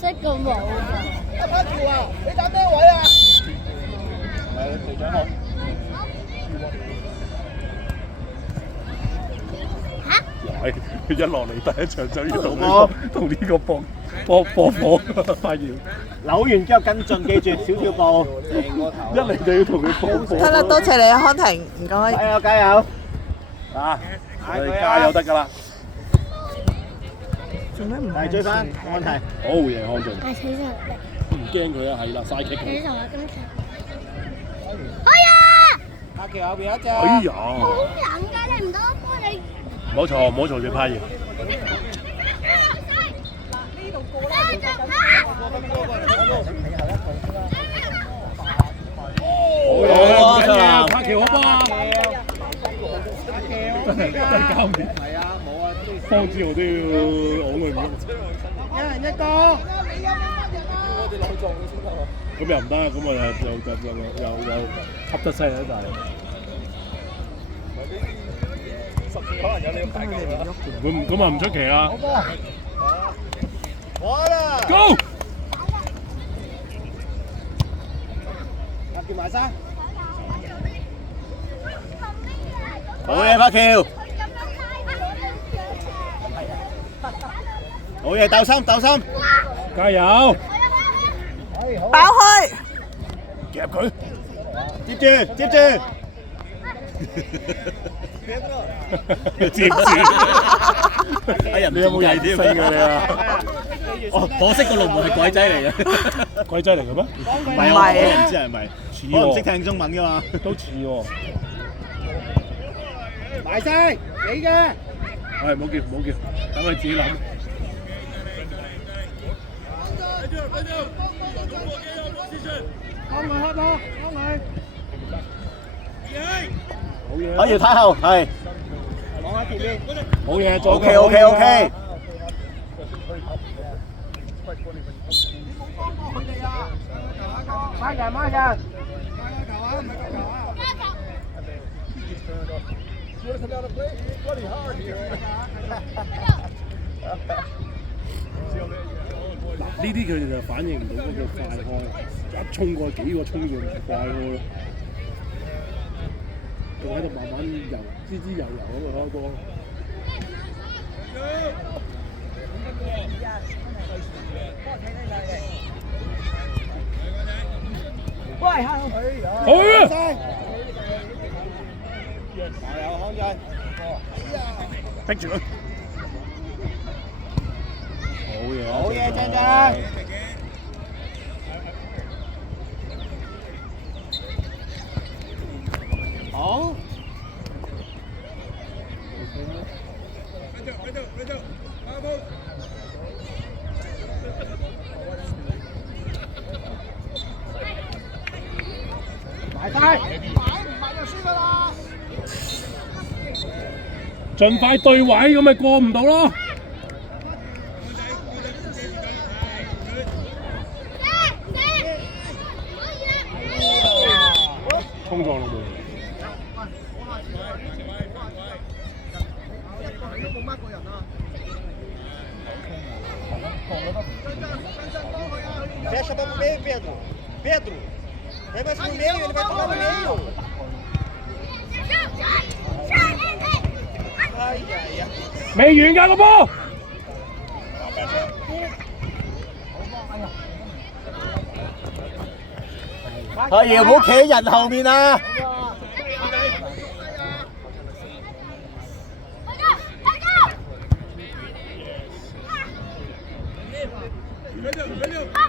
色嘅冇。阿潘橋啊，你打咩位啊？係隊長好。係佢一落嚟第一場就要同呢個搏火發現。扭完之後跟進，記住小跳步。一嚟就要同佢搏火。得啦，多謝你啊，康婷，唔該。加油加油！啊，我哋加油得㗎啦！做咩唔係追翻，冇問題。好嘢，康俊。係死神。唔驚佢啊，係啦，嘥 kick 佢。死神啊，今次。可以啊！阿橋後邊一隻。哎呀！好人㗎，你唔得幫你。唔好嘈，唔好嘈住拍嘢。好嘢，拍橋好波！真係交面。係啊，冇啊，方志豪都要往佢面。一人一個。咁又唔得，咁啊又吸得犀利一大。可能有你咁大個啦。咁啊唔出奇啦。我啦。Go！入住埋山。好嘢，拍橋。好嘢，鬥心鬥心。加油！爆開！夾佢！接住接住。接住！哎人你有冇人性㗎你啊？哦，可惜個龍門係鬼仔嚟嘅。鬼仔嚟嘅咩？唔係啊，我唔知係咪。似我唔識喎，聽中文㗎嘛。都似喎。埋晒你嘅。係唔好叫，唔好叫，等佢自己諗。開門開波，開門。好嘢！可以睇後係。講下前面。好嘢，做 OK OK OK。孖人孖人。呢啲佢哋就反應唔到嗰個快開，一衝過幾個衝過快開咯，仲喺度慢慢游，滋滋游游咁啊開波。喂，好啊！加油，康俊！逼住佢！好嘢！好嘢，張張！好。埋晒，唔埋就輸㗎啦！盡快對位咁咪過唔到咯。衝撞龍門。Fecha para o meio, Pedro. Pedro, vem mais pro meio, ele vai tomar no meio. Ai, ai, ai. 未完㗎個波。阿爺唔好企喺人後面啊！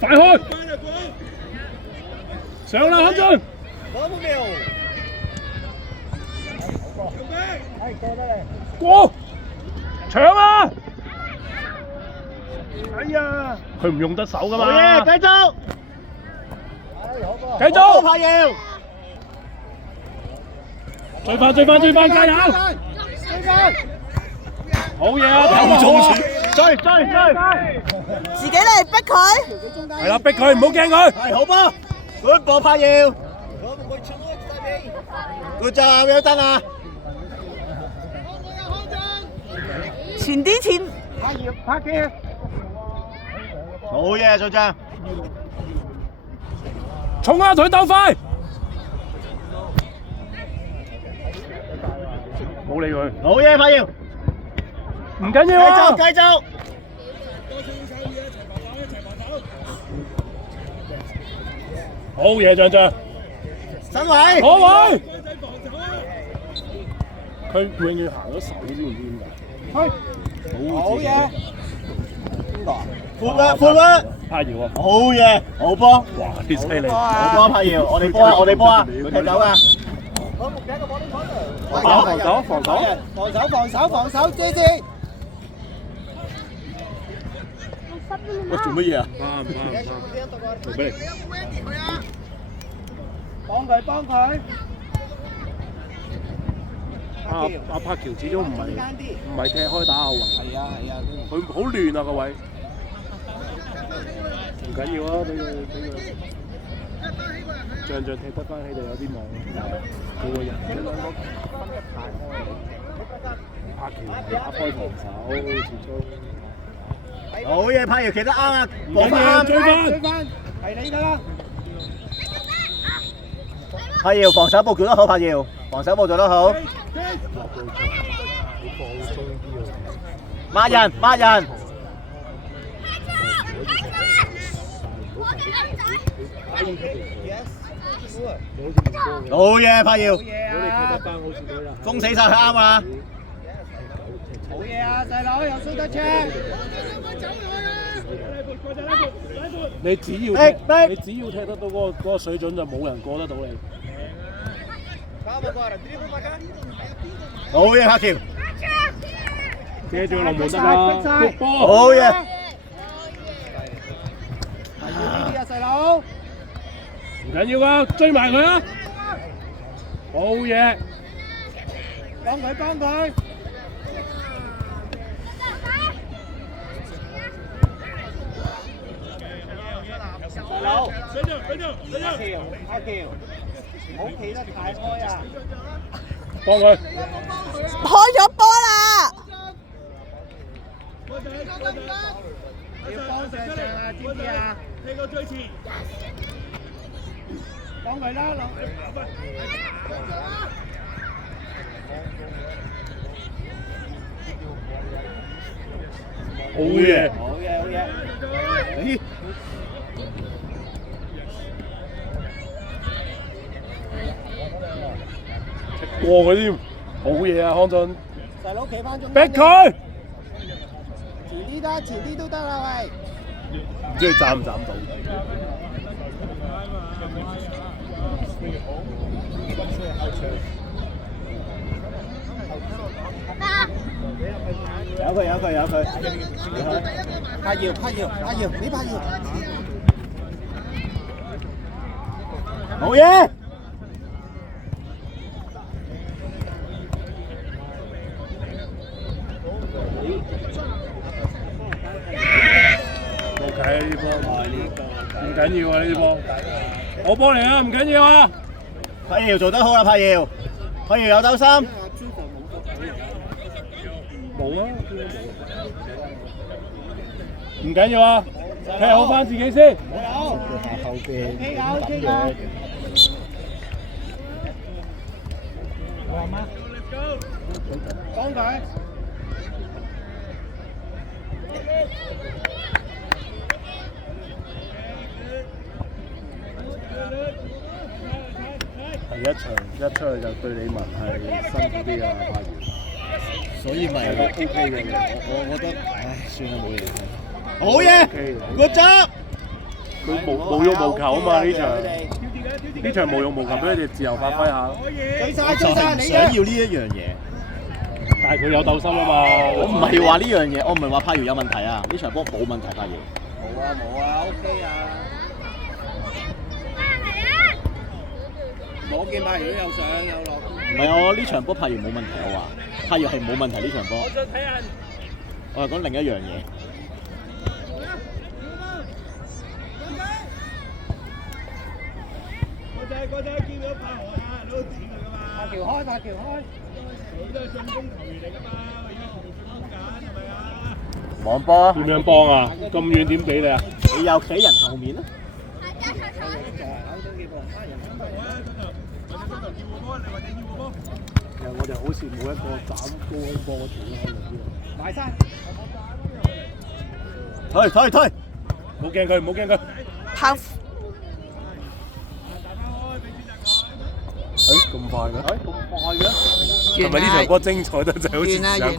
快開！上啦，康俊！過！搶啊！哎呀！佢唔用得手㗎嘛！好嘢，繼續！繼續！拍要！追翻，加油！好嘢啊！又中柱！追！自己嚟逼佢。係啦，逼佢，唔好驚佢。係好波，good 波拍要！good job，有得啊！前啲前。拍要，拍嘅。好嘢，俊章。衝啊！腿鬥快，冇理佢。好嘢，柏耀。唔緊要啊！繼續。好嘢，張張。身位。好位。佢永遠行咗手先唔知點解。好嘢。邊個啊？闊啦！柏瑤啊！好嘢，好波！哇，你犀利！好波，柏瑤，我哋波啊，我哋波啊，佢踢走啊！防守，遮住！喂，做乜嘢啊？做俾你。幫佢！阿柏橋始終唔係踢開打後衞。係啊，佢好亂啊個位。唔緊要啊，俾佢。仗踢得翻起就有啲望。佢個人嘅兩個分得太開。柏橋打開防守，始終。好嘢，柏瑤企得啱啊！冇嘢，追翻，係你㗎啦！柏瑤防守部做得好，柏瑤防守部做得好。抹人！好嘢，柏瑤！封死晒佢啱啊！好嘢啊，細佬又輸得車！你只要踢得到嗰個水準，就冇人過得到你。好嘢，柏橋！遮住個龍門得啦，谷波！好嘢！細佬，唔緊要啊，追埋佢啊！好嘢！幫佢！細佬，阿橋，唔好企得太開啊！幫佢。開咗波啦！要幫上啊，知唔知啊？呢個最前，幫佢啦，好嘢！過佢添，好嘢啊，康俊！細佬企翻中逼佢！遲啲都得啦，喂！唔知佢斬唔斬到？有佢！柏瑤，你柏瑤！好嘢！OK，呢波唔緊要啊，呢波我幫你啊，唔緊要啊。柏瑤做得好啦，柏瑤有鬥心。冇啊，唔緊要啊，踢好翻自己先。後邊OK 㗎。幫佢。第一場一出去就對李文係辛苦啲啊，柏瑤。所以咪 OK 嘅，我覺得，唉，算啦，冇嘢。好嘢，good job！佢無欲無求啊嘛呢場無欲無求，俾佢哋自由發揮下。追晒，就係唔想要呢一樣嘢。但係佢有鬥心啊嘛。我唔係話呢樣嘢，我唔係話柏瑤有問題啊，呢場波冇問題，柏瑤。冇啊 ，OK 啊。我見柏瑤都有上有落。唔係我呢場波柏瑤冇問題，我話柏瑤係冇問題呢場波。我係講另一樣嘢。嗰陣見到柏豪啊，都剪佢噶嘛。柏橋開。佢都係進攻球員嚟噶嘛，而家同佢進攻緊係咪啊？網波點樣幫啊？咁遠點俾你啊？你又企人後面啊？其實我哋好似冇一個斬高空波嘅條喺度邊。埋晒。退！唔好驚佢，唔好驚佢。跑咁快嘅？咁快嘅？係咪呢場波精彩得就好似完啦想